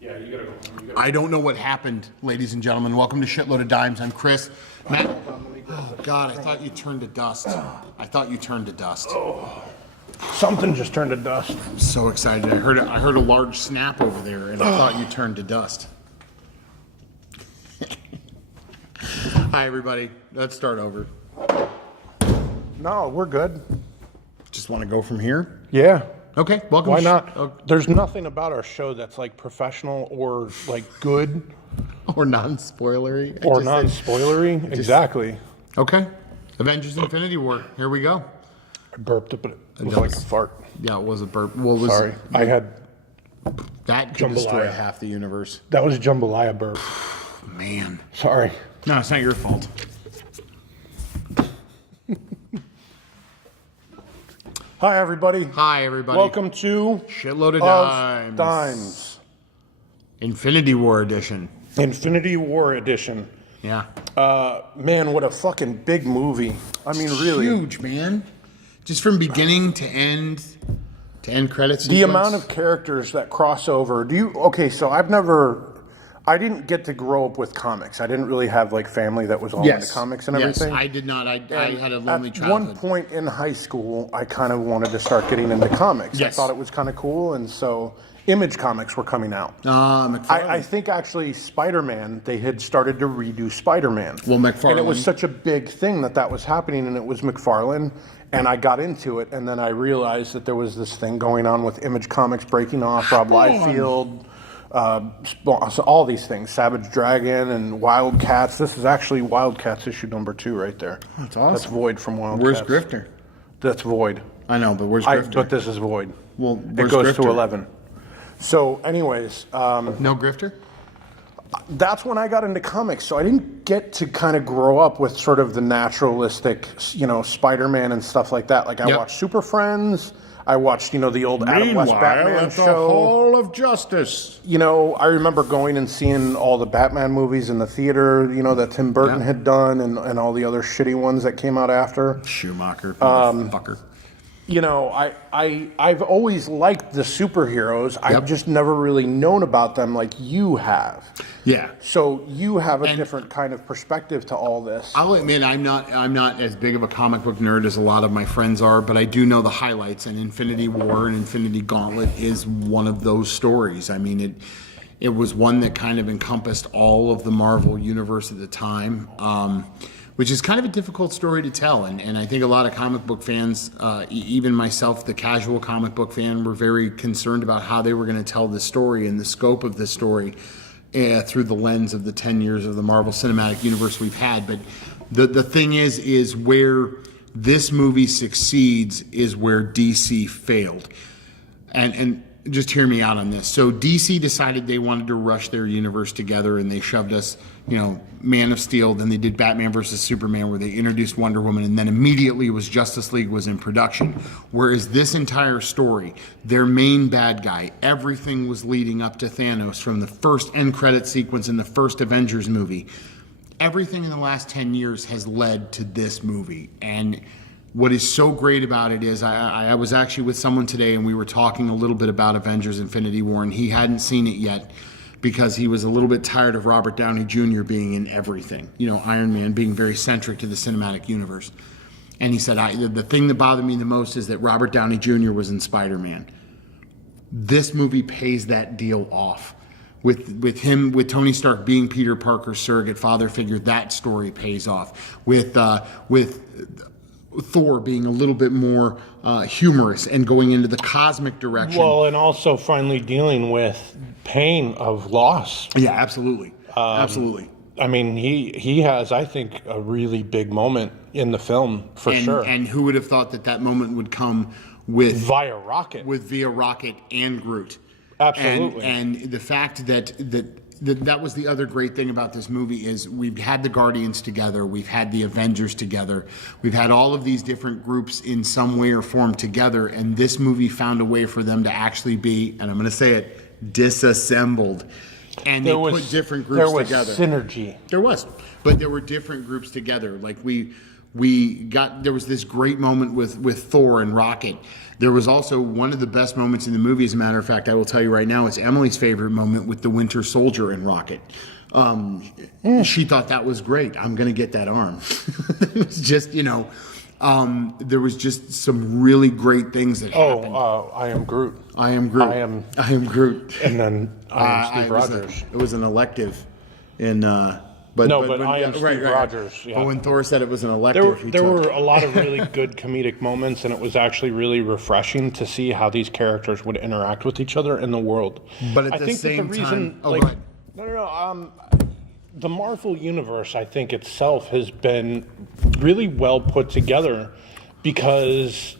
Yeah, you gotta go. I don't know what happened, ladies and gentlemen. Welcome to Shitload of Dimes. I'm Chris. Matt. Oh, God, I thought you turned to dust. I thought you turned to dust. Oh, something just turned to dust. I'm so excited. I heard a large snap over there, and I thought you turned to dust. Hi, everybody. Let's start over. No, we're good. Just want to go from here? Yeah. Okay, welcome. Why not? There's nothing about our show that's like professional or like good Or non-spoilery. or non-spoilery. Exactly. Okay. Avengers Infinity War. Here we go. I burped it, but it was like a fart. Yeah, it was a burp. What was Sorry. I had that could destroy jambalaya. half the universe. That was jambalaya burp. Man. Sorry. No, it's not your fault. Hi, everybody. Hi, everybody. Welcome to Shitload of Dimes. Infinity War edition. Infinity War edition. Yeah. Man, what a fucking big movie. I mean, really. Huge, man. Just from beginning to end credits. The amount of characters that cross over. So I didn't get to grow up with comics. I didn't really have like family that was all into comics and everything. Yes, I did not. I had a lonely childhood. At one point in high school, I kind of wanted to start getting into comics. Yes. I thought it was kind of cool, and so Image comics were coming out. McFarlane. I think actually Spider-Man, they had started to redo Spider-Man. Well, McFarlane. And it was such a big thing that was happening, and it was McFarlane, and I got into it, and then I realized that there was this thing going on with Image Comics breaking off, Rob Liefeld, so all these things, Savage Dragon and Wildcats. This is actually Wildcats issue number 2 right there. That's awesome. That's Void from Wildcats. Where's Grifter? That's Void. I know, but where's Grifter? But this is Void. Well, it goes to 11. So, anyways, no Grifter? that's when I got into comics. So I didn't get to kind of grow up with sort of the naturalistic, Spider-Man and stuff like that. Like I watched Super Friends. I watched, the old Adam West Batman show. The Hall of Justice. I remember going and seeing all the Batman movies in the theater, that Tim Burton had done and all the other shitty ones that came out after. Schumacher, fucker. I've always liked the superheroes. I've just never really known about them like you have. Yeah. So you have a different kind of perspective to all this. I'll admit I'm not as big of a comic book nerd as a lot of my friends are, but I do know the highlights, and Infinity War and Infinity Gauntlet is one of those stories. I mean, it was one that kind of encompassed all of the Marvel universe at the time. Which is kind of a difficult story to tell. And I think a lot of comic book fans, even myself, the casual comic book fan, were very concerned about how they were going to tell the story and the scope of the story through the lens of the 10 years of the Marvel Cinematic Universe we've had. But the thing is where this movie succeeds is where DC failed. And just hear me out on this. So DC decided they wanted to rush their universe together, and they shoved us, Man of Steel. Then they did Batman versus Superman, where they introduced Wonder Woman, and then immediately was Justice League was in production. Whereas this entire story, their main bad guy, everything was leading up to Thanos from the first end credit sequence in the first Avengers movie. Everything in the last 10 years has led to this movie. And what is so great about it is I was actually with someone today, and we were talking a little bit about Avengers Infinity War, and he hadn't seen it yet because he was a little bit tired of Robert Downey Jr. being in everything. Iron Man being very centric to the cinematic universe. And he said, the thing that bothered me the most is that Robert Downey Jr. was in Spider-Man. This movie pays that deal off. With Tony Stark being Peter Parker's surrogate father figure, that story pays off. With Thor being a little bit more humorous and going into the cosmic direction. Well, and also finally dealing with pain of loss. Yeah, absolutely. Absolutely. I mean, he has, I think, a really big moment in the film, for sure. And who would have thought that moment would come via Rocket. Via Rocket and Groot. Absolutely. And the fact that was the other great thing about this movie is we've had the Guardians together, we've had the Avengers together, we've had all of these different groups in some way or form together, and this movie found a way for them to actually be, and I'm going to say it, disassembled. And they put different groups together. There was synergy. There was, but there were different groups together. Like we There was this great moment with Thor and Rocket. There was also one of the best moments in the movie, as a matter of fact, I will tell you right now, it's Emily's favorite moment with the Winter Soldier and Rocket. She thought that was great. I'm going to get that arm. It was just, there was just some really great things that happened. I am Groot. I am Groot. I am Groot. And then I am Steve Rogers. It was an elective in... But I am Steve Rogers. Yeah. But when Thor said it was an elective, there were a lot of really good comedic moments, and it was actually really refreshing to see how these characters would interact with each other in the world. But at the same time, go ahead. The Marvel Universe, I think itself has been really well put together because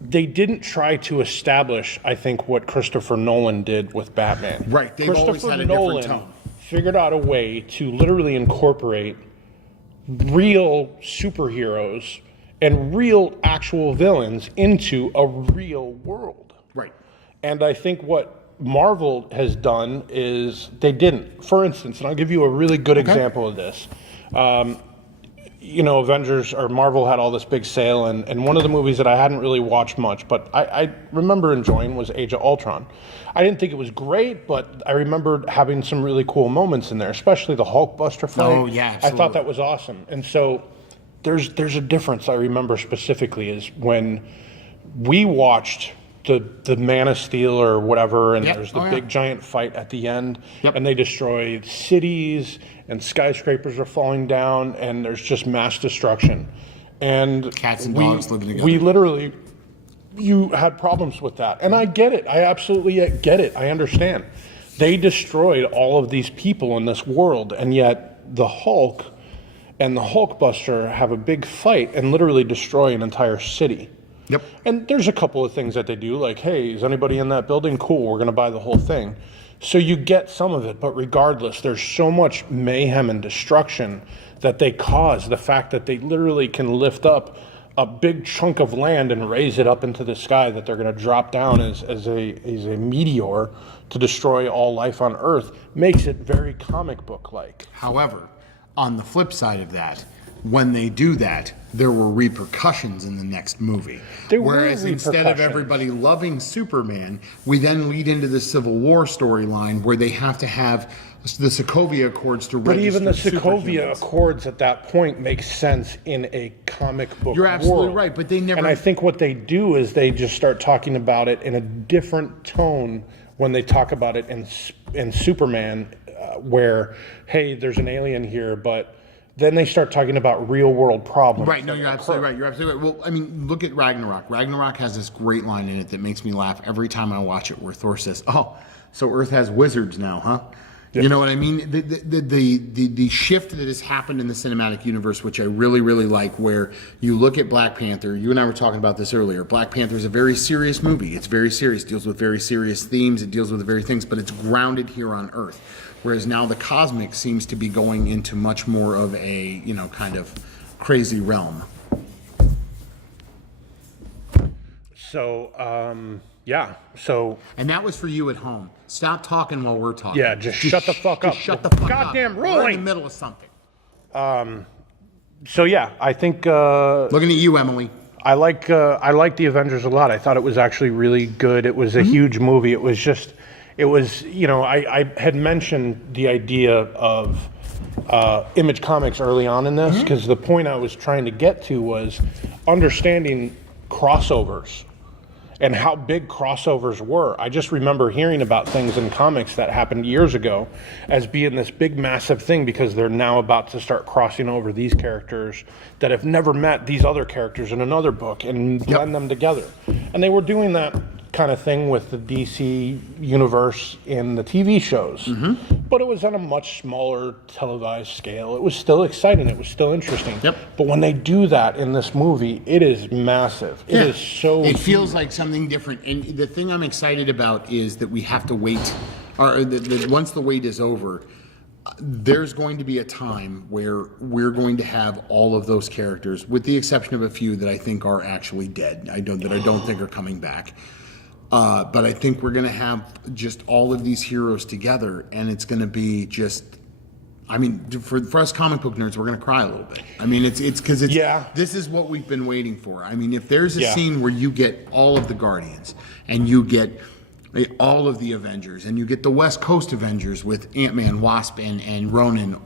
they didn't try to establish, I think, what Christopher Nolan did with Batman. Right, they've always had a different tone. Figured out a way to literally incorporate real superheroes and real actual villains into a real world. Right. And I think what Marvel has done is they didn't. For instance, and I'll give you a really good example of this. Avengers or Marvel had all this big sale, and one of the movies that I hadn't really watched much, but I remember enjoying was Age of Ultron. I didn't think it was great, but I remembered having some really cool moments in there, especially the Hulkbuster fight. Oh, yeah, absolutely. I thought that was awesome. And so there's a difference I remember specifically is when we watched the Man of Steel or whatever, and there's the big giant fight at the end, and they destroy cities, and skyscrapers are falling down, and there's just mass destruction. And cats and dogs living together. We literally, you had problems with that. And I get it. I absolutely get it. I understand. They destroyed all of these people in this world, and yet the Hulk and the Hulkbuster have a big fight and literally destroy an entire city. Yep. And there's a couple of things that they do, like, hey, is anybody in that building? Cool, we're going to buy the whole thing. So you get some of it, but regardless, there's so much mayhem and destruction that they cause. The fact that they literally can lift up a big chunk of land and raise it up into the sky that they're going to drop down as a meteor to destroy all life on Earth makes it very comic book-like. However, on the flip side of that, when they do that, there were repercussions in the next movie. Whereas instead of everybody loving Superman, we then lead into the Civil War storyline where they have to have the Sokovia Accords to register. But even the Sokovia Accords at that point make sense in a comic book world. You're absolutely right, but they never... And I think what they do is they just start talking about it in a different tone when they talk about it in Superman, where, hey, there's an alien here, but... Then they start talking about real world problems. Right, no, you're absolutely right. You're absolutely right. Well, I mean, look at Ragnarok. Ragnarok has this great line in it that makes me laugh every time I watch it where Thor says, oh, so Earth has wizards now, huh? Yep. You know what I mean? The shift that has happened in the cinematic universe, which I really, really like, where you look at Black Panther, you and I were talking about this earlier. Black Panther is a very serious movie. It's very serious, deals with very serious themes, it deals with the very things, but it's grounded here on Earth. Whereas now the cosmic seems to be going into much more of a, kind of crazy realm. So, yeah. So. And that was for you at home. Stop talking while we're talking. Yeah, just shut the fuck up. Shut the fuck up. Goddamn rolling. We're in the middle of something. So yeah, I think. Looking at you, Emily. I like the Avengers a lot. I thought it was actually really good. It was a huge movie. It was just. It was, I had mentioned the idea of Image Comics early on in this, because the point I was trying to get to was understanding crossovers and how big crossovers were. I just remember hearing about things in comics that happened years ago as being this big, massive thing because they're now about to start crossing over these characters that have never met these other characters in another book and blend them together. And they were doing that kind of thing with the DC universe in the TV shows, but it was on a much smaller televised scale. It was still exciting. It was still interesting. Yep. But when they do that in this movie, it is massive. It is so. It feels like something different. And the thing I'm excited about is that we have to wait, or once the wait is over, there's going to be a time where we're going to have all of those characters, with the exception of a few that I think are actually dead. That I don't think are coming back. But I think we're going to have just all of these heroes together, and it's going to be just I mean, for us comic book nerds, we're going to cry a little bit. I mean, it's because it's this is what we've been waiting for. I mean, if there's a scene where you get all of the Guardians and you get all of the Avengers and you get the West Coast Avengers with Ant-Man, Wasp, and Ronan,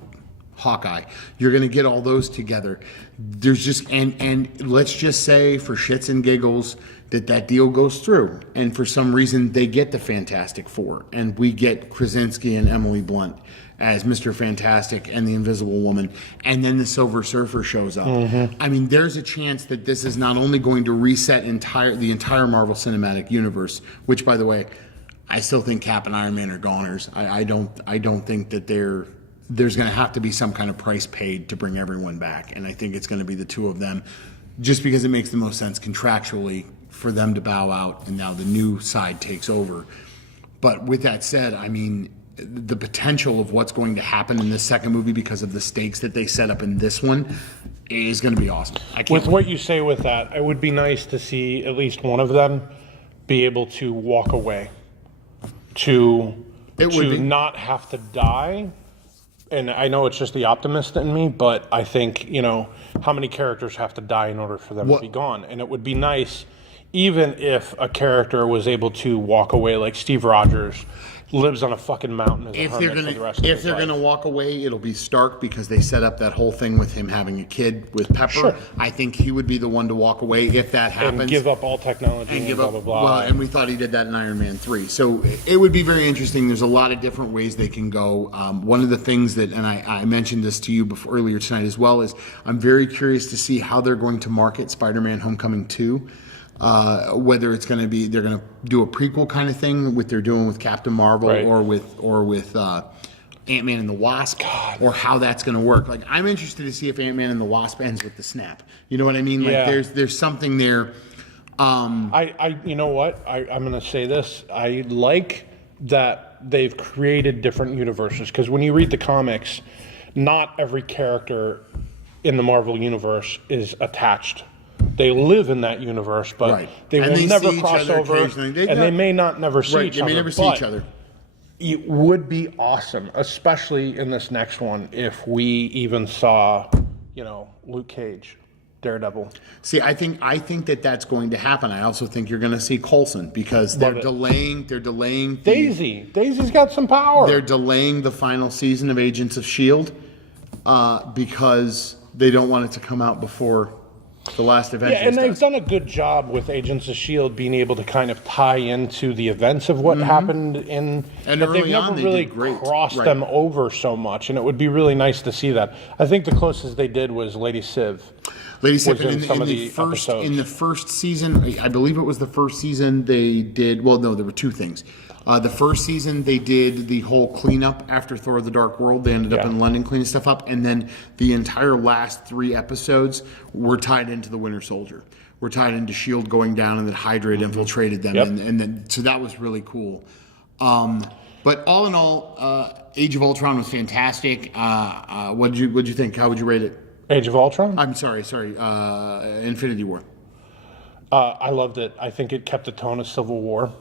Hawkeye, you're going to get all those together. There's just and let's just say for shits and giggles that deal goes through, and for some reason they get the Fantastic Four, and we get Krasinski and Emily Blunt as Mr. Fantastic and the Invisible Woman, and then the Silver Surfer shows up. I mean, there's a chance that this is not only going to reset the entire Marvel Cinematic Universe, which, by the way, I still think Cap and Iron Man are goners. I don't think that there's going to have to be some kind of price paid to bring everyone back, and I think it's going to be the two of them, just because it makes the most sense contractually for them to bow out, and now the new side takes over. But with that said, I mean, the potential of what's going to happen in this second movie because of the stakes that they set up in this one is going to be awesome. With what you say with that, it would be nice to see at least one of them be able to walk away, to not have to die. And I know it's just the optimist in me, but I think, how many characters have to die in order for them to be gone? And it would be nice, even if a character was able to walk away, like Steve Rogers lives on a fucking mountain as a hermit for the rest of his life. If they're going to walk away, it'll be Stark, because they set up that whole thing with him having a kid with Pepper. Sure. I think he would be the one to walk away if that happens. And give up all technology and blah, blah, blah. Well, and we thought he did that in Iron Man 3. So it would be very interesting. There's a lot of different ways they can go. One of the things that, and I mentioned this to you earlier tonight as well, is I'm very curious to see how they're going to market Spider-Man Homecoming 2. Whether it's going to be, they're going to do a prequel kind of thing, what they're doing with Captain Marvel, right, or with Ant-Man and the Wasp, or how that's going to work. Like, I'm interested to see if Ant-Man and the Wasp ends with the snap. You know what I mean? Like, there's something there. You know what? I'm going to say this. I like that they've created different universes, because when you read the comics, not every character in the Marvel universe is attached. They live in that universe, but they will never cross over, and they may not never see each other. They may never see each other. It would be awesome, especially in this next one, if we even saw, Luke Cage, Daredevil. See, I think that that's going to happen. I also think you're going to see Coulson, because they're delaying. Daisy's got some power. They're delaying the final season of Agents of S.H.I.E.L.D. Because they don't want it to come out before the last Avengers. Yeah, and they've done a good job with Agents of S.H.I.E.L.D. being able to kind of tie into the events of what happened in... And they've never really crossed them over so much, and it would be really nice to see that. I think the closest they did was Lady Civ. In the first season, I believe it was the first season, they did... Well, no, there were two things. The first season, they did the whole cleanup after Thor: The Dark World. They ended up in London cleaning stuff up. And then the entire last 3 episodes were tied into the Winter Soldier. Were tied into S.H.I.E.L.D. going down, and that Hydra had infiltrated them. And then, so that was really cool. But all in all, Age of Ultron was fantastic. What'd you think? How would you rate it? Age of Ultron? I'm sorry. Infinity War. I loved it. I think it kept the tone of Civil War.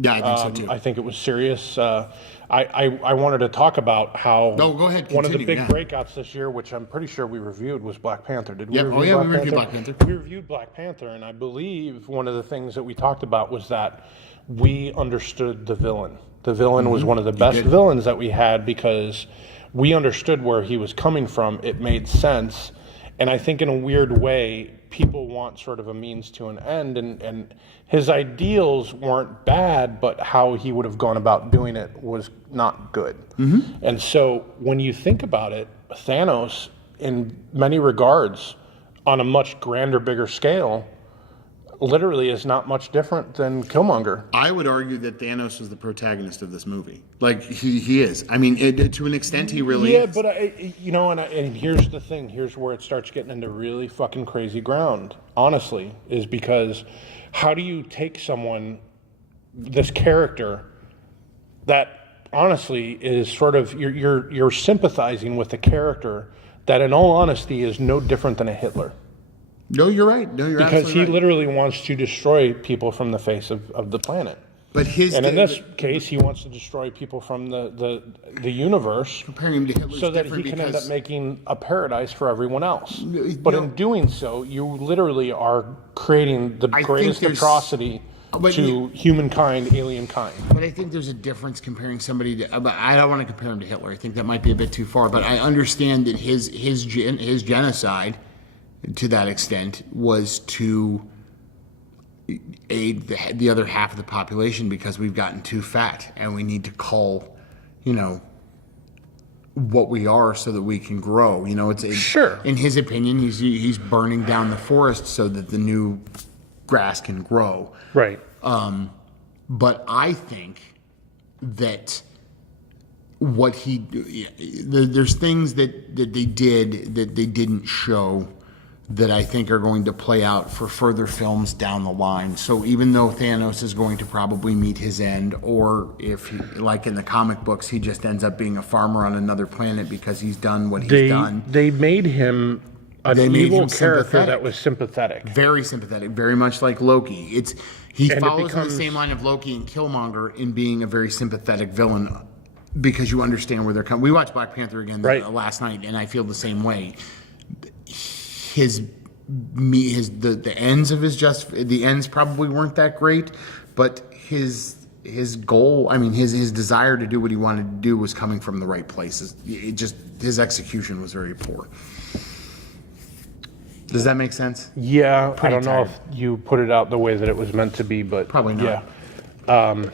Yeah, I think so too. I think it was serious. I wanted to talk about how go ahead, one of the big breakouts this year, which I'm pretty sure we reviewed, was Black Panther. Did we review we reviewed Black Panther. We reviewed Black Panther, and I believe one of the things that we talked about was that we understood the villain. The villain was one of the best villains that we had, because we understood where he was coming from. It made sense. And I think in a weird way, people want sort of a means to an end, and his ideals weren't bad, but how he would have gone about doing it was not good. And so when you think about it, Thanos, in many regards, on a much grander, bigger scale, literally is not much different than Killmonger. I would argue that Thanos is the protagonist of this movie. Like, he is. I mean, to an extent, he really is. Yeah, but, and here's the thing. Here's where it starts getting into really fucking crazy ground, honestly, is because how do you take someone, this character, that honestly is sort of, you're sympathizing with a character that, in all honesty, is no different than a Hitler. No, you're right. No, you're absolutely right. Because he literally wants to destroy people from the face of the planet. But And in this case, he wants to destroy people from the universe comparing him to Hitler's so that different he can end up because making a paradise for everyone else. But in doing so, you literally are creating the greatest atrocity to humankind, alien kind. But I think there's a difference comparing somebody to. But I don't want to compare him to Hitler. I think that might be a bit too far. But I understand that his genocide, to that extent, was to aid the other half of the population because we've gotten too fat and we need to cull, what we are so that we can grow. Sure. In his opinion, he's burning down the forest so that the new grass can grow. Right. But I think that there's things that they did that they didn't show that I think are going to play out for further films down the line. So even though Thanos is going to probably meet his end, or if, like in the comic books, he just ends up being a farmer on another planet because he's done what he's done. They made him an evil character that was sympathetic. Very sympathetic, very much like Loki. He follows in the same line of Loki and Killmonger in being a very sympathetic villain because you understand where they're coming. We watched Black Panther again last night, and I feel the same way. The ends of the ends probably weren't that great, but his goal, his desire to do what he wanted to do was coming from the right places. His execution was very poor. Does that make sense? Yeah, I don't know if you put it out the way that it was meant to be, but probably not. Yeah.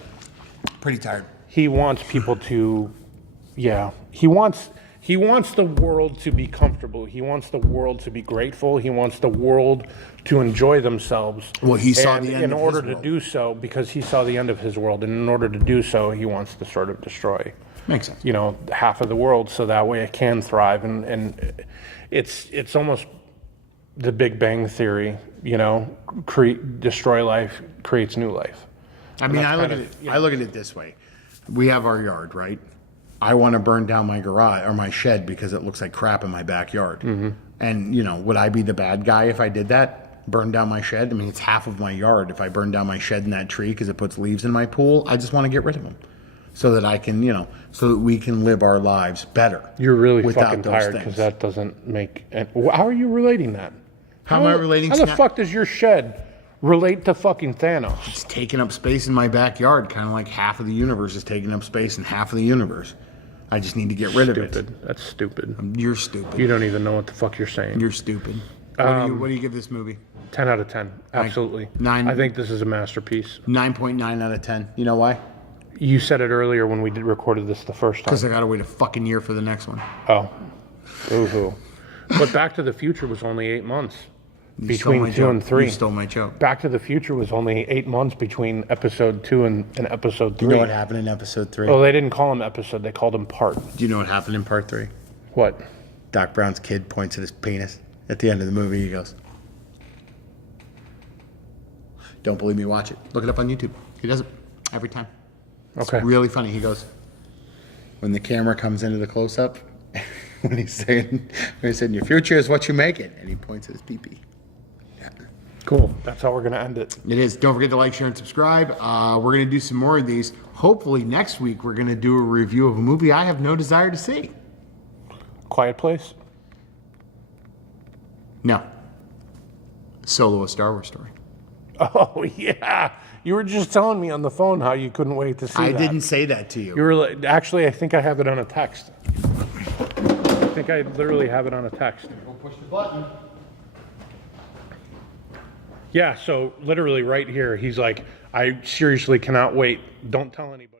Pretty tired. He wants people to, he wants the world to be comfortable. He wants the world to be grateful. He wants the world to enjoy themselves. Well, he saw the end of his world. In order to do so, because he saw the end of his world, and in order to do so, he wants to sort of destroy, makes sense, half of the world, so that way it can thrive. And it's almost the Big Bang Theory, destroy life creates new life. I look at it this way. We have our yard, right? I want to burn down my garage or my shed because it looks like crap in my backyard. Mm-hmm. And, would I be the bad guy if I did that? Burn down my shed? It's half of my yard. If I burn down my shed in that tree because it puts leaves in my pool, I just want to get rid of them so that I can, so that we can live our lives better. You're really fucking tired because that doesn't make... How are you relating that? How am I relating to... How the fuck does your shed relate to fucking Thanos? It's taking up space in my backyard, kind of like half of the universe is taking up space in half of the universe. I just need to get rid of it. That's stupid. You're stupid. You don't even know what the fuck you're saying. You're stupid. What do you give this movie? 10 out of 10. Absolutely. 9. I think this is a masterpiece. 9.9 out of 10. You know why? You said it earlier when we recorded this the first time. Because I got to wait a fucking year for the next one. Oh. Ooh. But Back to the Future was only 8 months. Between 2 and 3. You stole my joke. Back to the Future was only 8 months between episode 2 and episode 3. Do you know what happened in episode 3? Well, they didn't call him episode, they called him part. Do you know what happened in part 3? What? Doc Brown's kid points at his penis. At the end of the movie, he goes, "Don't believe me, watch it. Look it up on YouTube." He does it every time. It's really funny. He goes, when the camera comes into the close-up, when he's saying, "Your future is what you make it," and he points at his pee-pee. Cool. That's how we're going to end it. It is. Don't forget to like, share, and subscribe. We're going to do some more of these. Hopefully next week we're going to do a review of a movie I have no desire to see. Quiet Place? No. Solo, a Star Wars story. Oh, yeah. You were just telling me on the phone how you couldn't wait to see that. I didn't say that to you. You were like, actually, I think I have it on a text. I think I literally have it on a text. Go push the button. Yeah, so literally right here, he's like, I seriously cannot wait. Don't tell anybody.